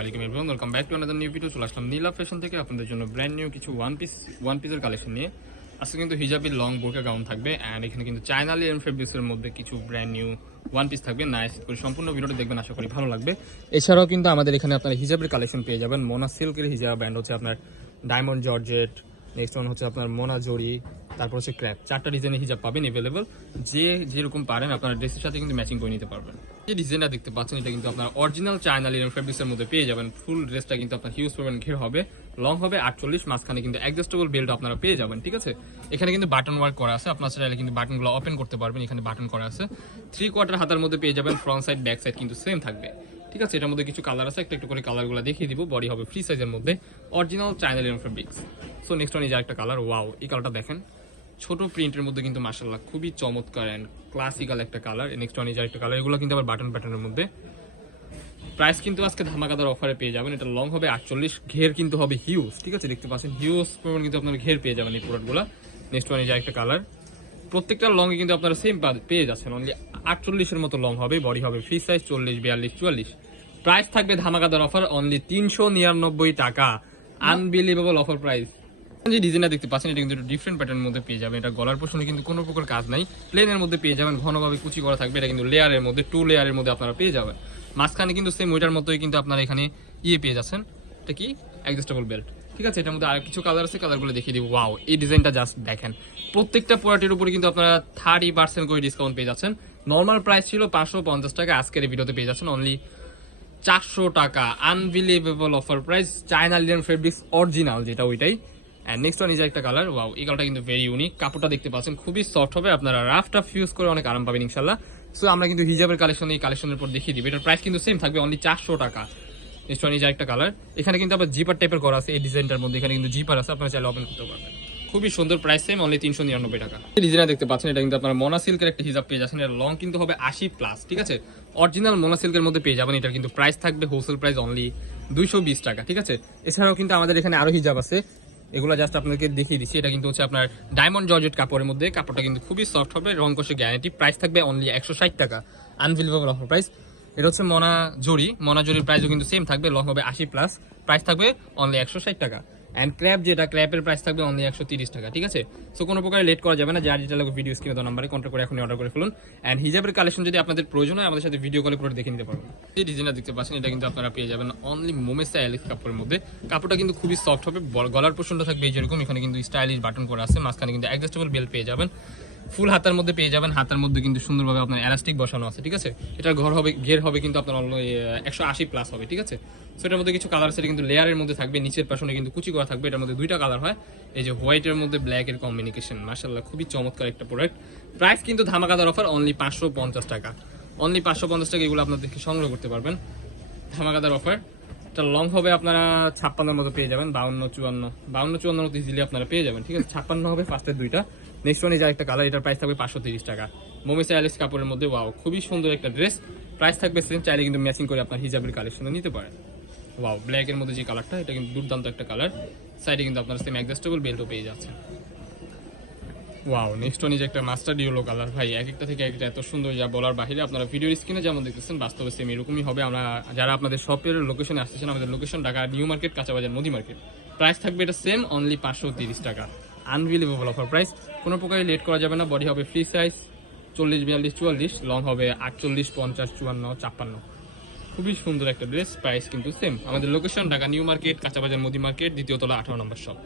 আলাইকুম everyone, welcome back to another new video. চলে আসলাম নীলা fashion থেকে আপনাদের জন্য ব্র্যান্ড নিউ কিছু ওয়ান পিসের কালেকশন নিয়ে। আজকে কিন্তু হিজাবি লং বোরকা গাউন থাকবে অ্যান্ড এখানে কিন্তু চায়না লিনেন ফেব্রিক্সের মধ্যে কিছু ব্র্যান্ড নিউ ওয়ান পিস থাকবে। নাইস করে সম্পূর্ণ ভিডিওটা দেখবেন, আশা করি ভালো লাগবে। এছাড়াও কিন্তু আমাদের এখানে আপনারা হিজাবের কালেকশন পেয়ে যাবেন। মোনা সিল্কের হিজাব অ্যান্ড হচ্ছে আপনার ডায়মন্ড জর্জেট, নেক্সট ওয়ান হচ্ছে আপনার মোনা জরি, তারপর হচ্ছে ক্র্যাপ। 4টা ডিজাইনের হিজাব পাবেন অ্যাভেলেবল। যে যেরকম পারেন আপনার ড্রেসের সাথে কিন্তু ম্যাচিং করে নিতে পারবেন। যে ডিজাইনটা দেখতে পাচ্ছেন এটা কিন্তু আপনার অরিজিনাল চায়না লিনেন ফেব্রিক্সের মধ্যে পেয়ে যাবেন। ফুল ড্রেসটা কিন্তু আপনার হিউজ পাবেন, ঘের হবে, লং হবে 48, মাঝখানে কিন্তু অ্যাডজাস্টেবল বেল্ট আপনারা পেয়ে যাবেন। ঠিক আছে, এখানে কিন্তু বাটন ওয়ার্ক করা আছে, আপনার চাইলে কিন্তু বাটনগুলো ওপেন করতে পারবেন। এখানে বাটন করা আছে। 3/4 হাতার মধ্যে পেয়ে যাবেন। ফ্রন্ট সাইড ব্যাক সাইড কিন্তু সেম থাকবে। ঠিক আছে, এটার মধ্যে কিছু কালার আছে, একটু করে কালারগুলো দেখিয়ে দিব। বডি হবে ফ্রি সাইজের মধ্যে, original China linen fabrics. So next one এই যে একটা কালার, ওয়াও, এই কালারটা দেখেন, ছোট প্রিন্টের মধ্যে কিন্তু মাশাআল্লাহ খুবই চমৎকার এন্ড ক্লাসিক্যাল একটা কালার। নেক্সট ওয়ান এই যে একটা কালার, এগুলো কিন্তু আবার বাটন প্যাটার্নের মধ্যে। প্রাইস কিন্তু আজকে ধামাকাদার অফারে পেয়ে যাবেন। এটা লং হবে 48, ঘের কিন্তু হবে হিউজ। ঠিক আছে, দেখতে পাচ্ছেন হিউজ পরিমাণ কিন্তু আপনারা ঘের পেয়ে যাবেন এই প্রোডাক্টগুলো। নেক্সট ওয়ান এই যে একটা কালার, প্রত্যেকটা লং এ কিন্তু আপনারা সেম পেয়ে যাচ্ছেন। অনলি 48 এর মতো লং হবে, বডি হবে ফ্রি সাইজ 40, 42, 44। প্রাইস থাকবে ধামাকাদার অফার অনলি 399 টাকা। Unbelievable offer price. যে ডিজাইনটা দেখতে পাচ্ছেন এটা কিন্তু ডিফারেন্ট প্যাটার্নের মধ্যে পেয়ে যাবেন। এটা গলার পোর্শনে কিন্তু কোনো প্রকার কাজ নাই, প্লেনের মধ্যে পেয়ে যাবেন, ঘনভাবে কুচি করা থাকবে। এটা কিন্তু লেয়ারের মধ্যে 2 লেয়ারের মধ্যে আপনারা পেয়ে যাবেন। মাঝখানে কিন্তু সেম ওইটার মতোই কিন্তু আপনারা এখানে পেয়ে যাচ্ছেন। এটা কি অ্যাডজাস্টেবল বেল্ট। ঠিক আছে, এটার মধ্যে আর কিছু কালার আছে, কালারগুলো দেখিয়ে দিব। ওয়াও, এই ডিজাইনটা জাস্ট দেখেন। প্রত্যেকটা প্রোডাক্টের উপরে কিন্তু আপনারা 30% করে ডিসকাউন্ট পেয়ে যাচ্ছেন। নর্মাল প্রাইস ছিল 550 টাকা, আজকের এই ভিডিওতে পেয়ে যাচ্ছেন অনলি 400 টাকা। Unbelievable offer price, China linen fabrics original যেটা ওইটাই। এন্ড নেক্সট ওয়ান ইজ একটা কালার, ওয়াও, এই কালারটা কিন্তু ভেরি ইউনিক। কাপড়টা দেখতে পাচ্ছেন খুবই সফট হবে, আপনারা রাফ টাফ ইউজ করে অনেক আরাম পাবেন ইনশাল্লাহ। সো আমরা কিন্তু হিজাবের কালেকশন এই কালেকশনের উপর দেখিয়ে দিই। এটার প্রাইস কিন্তু সেম থাকবে, অনলি 400 টাকা। নেক্সট ওয়ান ইজ একটা কালার, এখানে কিন্তু আবার জিপার টাইপের করা আছে। এই ডিজাইনটার মধ্যে এখানে কিন্তু জিপার আছে, আপনারা চাইলে ওপেন করতে পারবেন। খুবই সুন্দর, প্রাইস সেম, অনলি 399 টাকা। এই ডিজাইনটা দেখতে পাচ্ছেন এটা কিন্তু আপনার মোনা সিল্কের একটা হিজাব পেয়ে যাচ্ছেন। এর লং কিন্তু হবে 80+। ঠিক আছে, অরিজিনাল মোনা সিল্কের মধ্যে পেয়ে যাবেন। এটার কিন্তু প্রাইস থাকবে হোলসেল প্রাইস অনলি 220 টাকা। ঠিক আছে, এছাড়াও কিন্তু আমাদের এখানে আরো হিজাব আছে, এগুলো জাস্ট আপনাকে দেখিয়ে দিচ্ছি। এটা কিন্তু হচ্ছে আপনার ডায়মন্ড জর্জেট কাপড়ের মধ্যে, কাপড়টা কিন্তু খুবই সফট হবে, রং কষে গ্যারান্টি। প্রাইস থাকবে অনলি 160 টাকা। Unbelievable offer price. এটা হচ্ছে মোনা জরির প্রাইসও কিন্তু সেম থাকবে, লং হবে 80+, প্রাইস থাকবে অনলি 160 টাকা। অ্যান্ড ক্র্যাপ, যেটা ক্র্যাপের প্রাইস থাকবে অনলি 130 টাকা। ঠিক আছে, সো কোনো প্রকার লেট করা যাবে না। যার যেটা লাগবে ভিডিও স্ক্রিনে দেওয়া নাম্বারে কন্ট্যাক্ট করে এখনই অর্ডার করে ফেলুন। অ্যান্ড হিজাবের কালেকশন যদি আপনাদের প্রয়োজন হয় আমাদের সাথে ভিডিও কলে করে দেখে নিতে পারবেন। এই ডিজাইনটা দেখতে পাচ্ছেন এটা কিন্তু আপনারা পেয়ে যাবেন অনলি মোমেসা এলিক্স কাপড়ের মধ্যে। কাপড়টা কিন্তু খুবই সফট হবে, গলার পোর্শনটা থাকবে এই যেরকম, এখানে কিন্তু স্টাইলিশ বাটন করা আছে, মাঝখানে কিন্তু অ্যাডজাস্টেবল বেল্ট পেয়ে যাবেন। ফুল হাতার মধ্যে পেয়ে যাবেন, হাতার মধ্যে কিন্তু সুন্দরভাবে আপনার এলাস্টিক বসানো আছে। ঠিক আছে, এটার ঘের হবে কিন্তু আপনার 180+ হবে। ঠিক আছে, সো এটার মধ্যে কিছু কালার সেটা কিন্তু লেয়ারের মধ্যে থাকবে, নিচের পাশনে কিন্তু কুচি করা থাকবে। এটার মধ্যে 2টা কালার হয়, এই যে হোয়াইটের মধ্যে ব্ল্যাকের কম্বিনেশন। মাশাআল্লাহ খুবই চমৎকার একটা প্রোডাক্ট। প্রাইস কিন্তু ধামাকাদার অফার অনলি 550 টাকা। অনলি 550 টাকা, এগুলো আপনার দেখে সংগ্রহ করতে পারবেন। ধামাকাদার অফার। এটা লং হবে আপনারা 56-এর মতো পেয়ে যাবেন, 52-54 মতো ইজিলি আপনারা পেয়ে যাবেন। ঠিক আছে, 56 হবে ফার্স্টের 2টা। নেক্সট ওয়ান এই যে একটা কালার, এটার প্রাইস থাকবে 530 টাকা। মোমেসা এলিক্স কাপড়ের মধ্যে, ওয়াও, খুবই সুন্দর একটা ড্রেস। প্রাইস থাকবে সেম, চাইলে কিন্তু ম্যাচিং করে আপনার হিজাবের কালেকশনে নিতে পারেন। ওয়াও, ব্ল্যাকের মধ্যে যে কালারটা, এটা কিন্তু দুর্দান্ত একটা কালার। সাইডে কিন্তু আপনার সেম অ্যাডজাস্টেবল বেল্টও পেয়ে যাচ্ছে। ওয়াও, নেক্সট ওয়ান ইজ একটা মাস্টার্ড ইয়েলো কালার। ভাই এক একটা থেকে একটা এত সুন্দর, যা বলার বাহিরে। আপনারা ভিডিওর স্ক্রিনে যেমন দেখতেছেন বাস্তবে সেম এরকমই হবে। আমরা যারা আপনাদের শপের লোকেশনে আসতেছেন, আমাদের লোকেশন ঢাকা নিউ মার্কেট, কাঁচাবাজার, নদী মার্কেট। প্রাইস থাকবে এটা সেম, অনলি 530 টাকা। আনবিলিভেবল অফার প্রাইস, কোনো প্রকারে লেট করা যাবে না। বডি হবে ফ্রি সাইজ 40, 42, 44, লং হবে 48, 50, 54, 56। খুবই সুন্দর একটা ড্রেস। প্রাইস কিন্তু সেম। আমাদের লোকেশন ঢাকা নিউ মার্কেট, কাঁচাবাজার, নদী মার্কেট, দ্বিতীয় তলা, 18 নম্বর শপ।